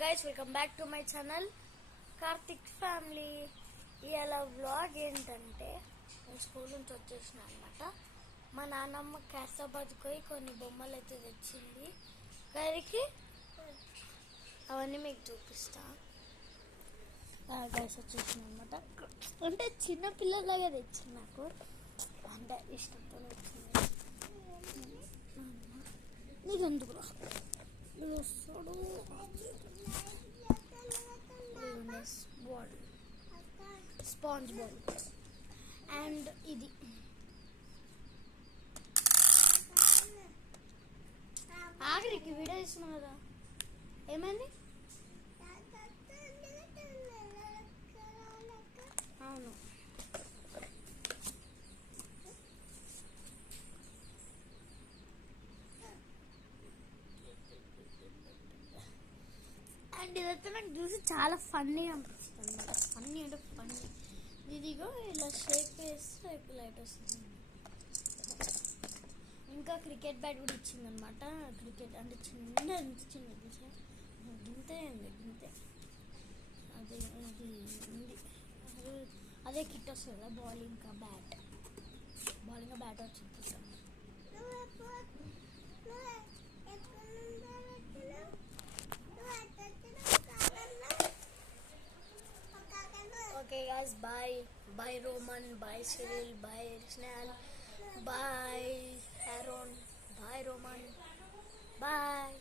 Guys, welcome back to my channel Karthik family. ఇవాళ vlog ఏంటంటే, నేను స్కూల్ నుంచి వచ్చేసిన అనమాట. మా నాన్నమ్మ క్యాసాబాద్కి పోయి కొన్ని బొమ్మలు అయితే తెచ్చింది గారికి. అవన్నీ మీకు చూపిస్తా. గైస్ వచ్చేసిన అనమాట. అంటే చిన్న పిల్లలాగా తెచ్చింది, నాకు అంటే ఇష్టంతో వచ్చింది. నీకు ఎందుకు వస్తాడు బాల్, స్పాంజ్ బాల్. అండ్ ఇది ఆఖరికి వీడియో ఇస్తున్నా కదా, ఏమైంది? అవును, అండ్ ఇదైతే నాకు చూసి చాలా ఫన్నీగా అనిపిస్తుంది అనమాట. ఫన్నీ అంటే ఫన్నీ. ఇదిగో ఇలా షేక్ వేస్తే లైట్ వస్తుంది. ఇంకా క్రికెట్ బ్యాట్ కూడా ఇచ్చిందనమాట. క్రికెట్ అంటే చిన్న గింతే ఉంది, గింతే. అది అది ఉంది, అదే కిట్ వస్తుంది కదా, బాల్ ఇంకా బ్యాట్. వచ్చింది. Okay guys, bye Roman, bye Cyril, bye Snell, bye Aaron, bye Roman, bye.